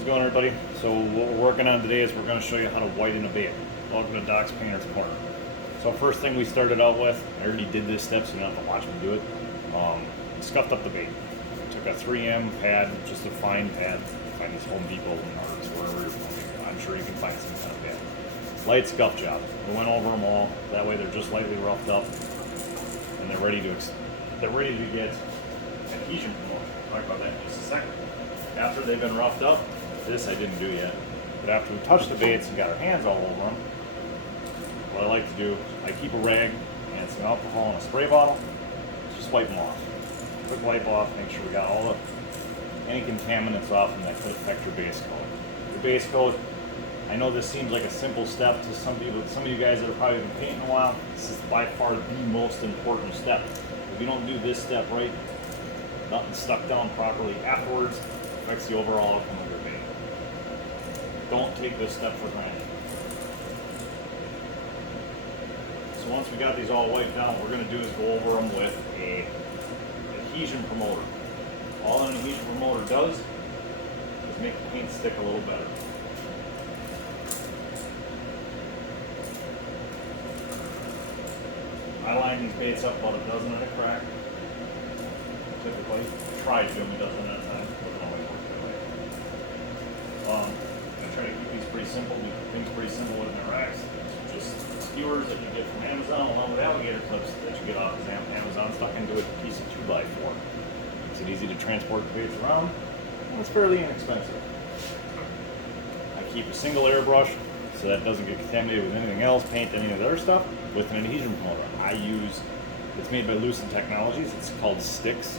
How's it going, everybody? So what we're working on today is we're going to show you how to whiten a bait. Welcome to Doc's Painter's Corner. So first thing we started out with, I already did this step so you don't have to watch me do it. Scuffed up the bait. Took a 3M pad, just a fine pad. Find this Home Depot, Menards, wherever you're looking. I'm sure you can find some kind of pad. Light scuff job. We went over them all. That way they're just lightly roughed up, and they're ready to get adhesion. We'll talk about that in just a second. After they've been roughed up, this I didn't do yet, but after we touch the baits and got our hands all over them, what I like to do, I keep a rag and some alcohol in a spray bottle, just wipe them off. Quick wipe off, make sure we got any contaminants off and that could affect your base coat. Your base coat, I know this seems like a simple step to some people, some of you guys that have probably been painting a while, this is by far the most important step. If you don't do this step right, nothing stuck down properly afterwards, affects the overall outcome of your bait. Don't take this step for granted. So once we got these all wiped down, what we're going to do is go over them with a adhesion promoter. All an adhesion promoter does is make the paint stick a little better. I line these baits up about a dozen at a crack. Typically, try to do them a dozen at a time. Doesn't always work that way. I try to keep these pretty simple. We keep things pretty simple with my racks. Just skewers that you get from Amazon, along with alligator clips that you get off of Amazon, stuck into a piece of 2x4. Makes it easy to transport the baits around, and it's fairly inexpensive. I keep a single airbrush so that it doesn't get contaminated with anything else, paint, any of the other stuff, with an adhesion promoter. It's made by Lucent Technologies. It's called Sticks.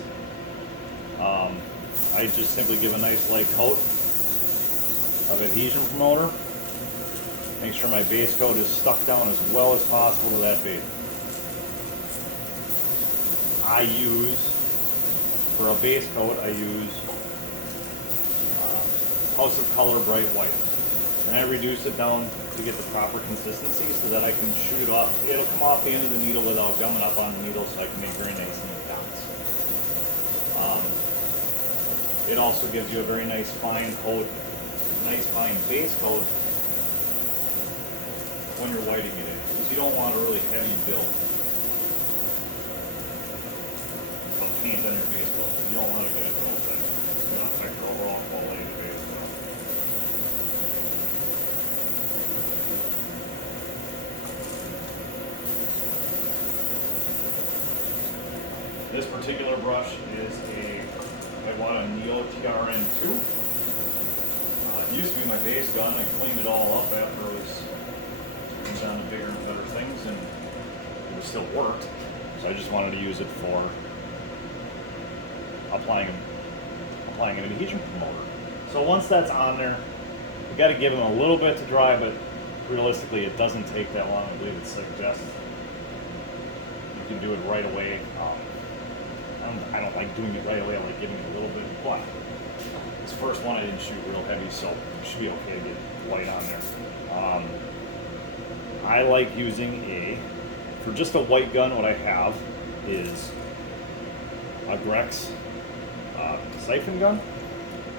I just simply give a nice light coat of adhesion promoter. Make sure my base coat is stuck down as well as possible to that bait. For a base coat, I use House of Color Bright White. And I reduce it down to get the proper consistency so that I can shoot off. It'll come off the end of the needle without gumming up on the needle, so I can make very nice neat dots. It also gives you a very nice fine coat, nice fine base coat when you're whiting it in, because you don't want a really heavy build of paint on your base coat. You don't want to get it real thick. It's going to affect your overall quality of the base coat. This particular brush is a Iwata Neo TRN2. It used to be my base gun. I cleaned it all up after it was moved on to bigger and better things, and it still worked. So I just wanted to use it for applying an adhesion promoter. So once that's on there, you got to give them a little bit to dry, but realistically, it doesn't take that long. I believe it suggests you can do it right away. I don't like doing it right away. I like giving it a little bit, but this first one I didn't shoot real heavy, so it should be okay to get white on there. I like using for just a white gun, what I have is a Grex siphon gun,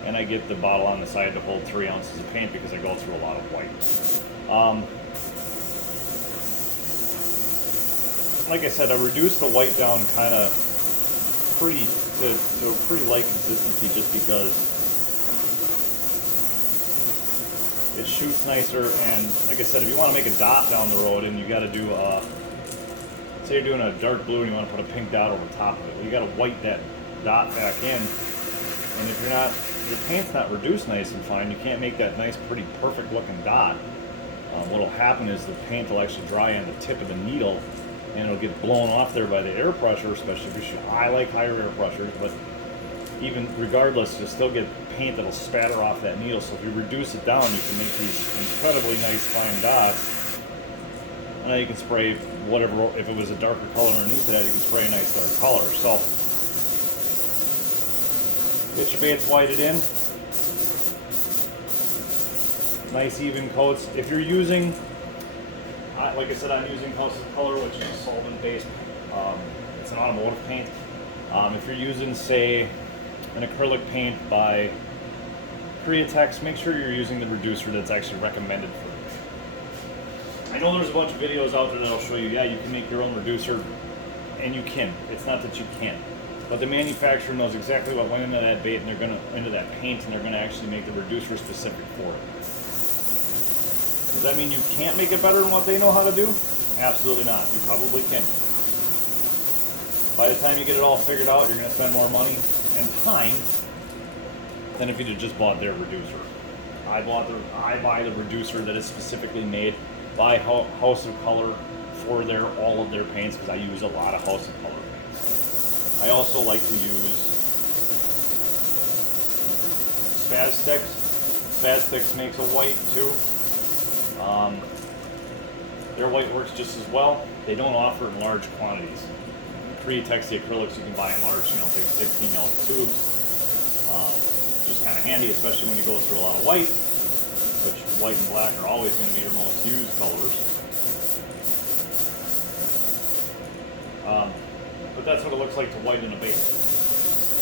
and I get the bottle on the side to hold 3 ounces of paint because I go through a lot of white. Like I said, I reduced the white down kind of to a pretty light consistency, just because it shoots nicer. And like I said, if you want to make a dot down the road and you got to do say you're doing a dark blue and you want to put a pink dot over top of it, well, you got to white that dot back in. And if your paint's not reduced nice and fine, you can't make that nice, pretty, perfect looking dot. What'll happen is the paint will actually dry on the tip of the needle, and it'll get blown off there by the air pressure, especially if you shoot. I like higher air pressures, but even regardless, you'll still get paint that'll spatter off that needle. So if you reduce it down, you can make these incredibly nice fine dots. And then you can spray whatever, if it was a darker color underneath that, you can spray a nice dark color. So get your baits whited in. Nice even coats. If you're using, like I said, I'm using House of Color, which is a solvent-based. It's an automotive paint. If you're using, say, an acrylic paint by Createx, make sure you're using the reducer that's actually recommended for it. I know there's a bunch of videos out there that'll show you, yeah, you can make your own reducer, and you can. It's not that you can't. But the manufacturer knows exactly what went into that bait and they're gonna into that paint, and they're gonna actually make the reducer specific for it. Does that mean you can't make it better than what they know how to do? Absolutely not. You probably can. By the time you get it all figured out, you're gonna spend more money and time than if you'd have just bought their reducer. I buy the reducer that is specifically made by House of Color for all of their paints, because I use a lot of House of Color paints. I also like to use Spaz-Stix. Spaz-Stix makes a white too. Their white works just as well. They don't offer in large quantities. Createx, the acrylics you can buy in large, big 16 ounce tubes. Just kind of handy, especially when you go through a lot of white, which white and black are always going to be your most used colors. But that's what it looks like to whiten a bait.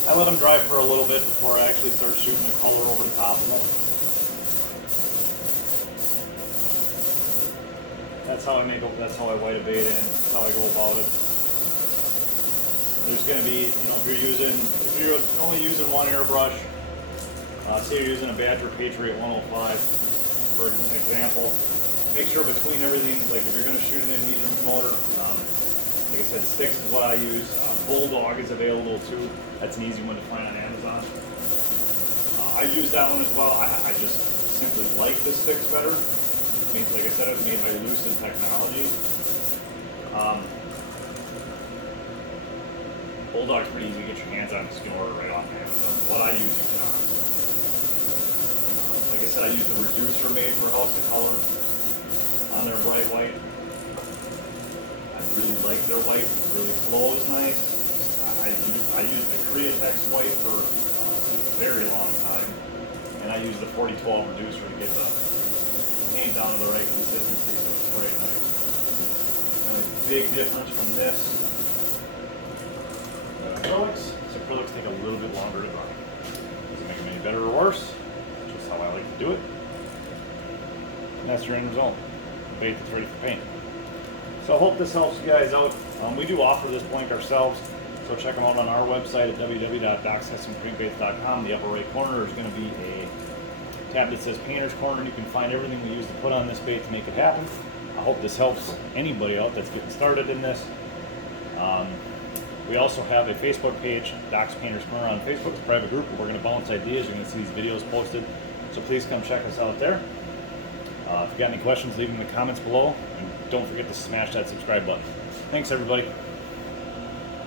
I let them dry for a little bit before I actually start shooting the color over the top of them. That's how I white a bait in. That's how I go about it. There's going to be, if you're only using one airbrush, say you're using a Badger Patriot 105, for example, make sure between everything, like if you're going to shoot an adhesion motor, like I said, Stix is what I use. Bulldog is available too. That's an easy one to find on Amazon. I use that one as well. I just simply like the Stix better. Like I said, it was made by Lucid Technologies. Bulldog's pretty easy to get your hands on, because you can order right off Amazon. What I use, you cannot. Like I said, I use the reducer made for House of Color on their bright white. I really like their white. It really flows nice. I used the Createx white for a very long time, and I use the 4012 reducer to get the paint down to the right consistency, so it's very nice. The only big difference from this acrylics. Acrylics take a little bit longer to dry. Doesn't make them any better or worse. Just how I like to do it. And that's your end result. A bait that's ready for paint. So I hope this helps you guys out. We do offer this blank ourselves, so check them out on our website at www.docscustomcrankbaits.com. The upper right corner is going to be a tab that says Painter's Corner. You can find everything we use to put on this bait to make it happen. I hope this helps anybody out that's getting started in this. We also have a Facebook page, Doc's Painter's Corner on Facebook. It's a private group where we're going to bounce ideas. You're going to see these videos posted. So please come check us out there. If you got any questions, leave them in the comments below. And don't forget to smash that subscribe button. Thanks, everybody.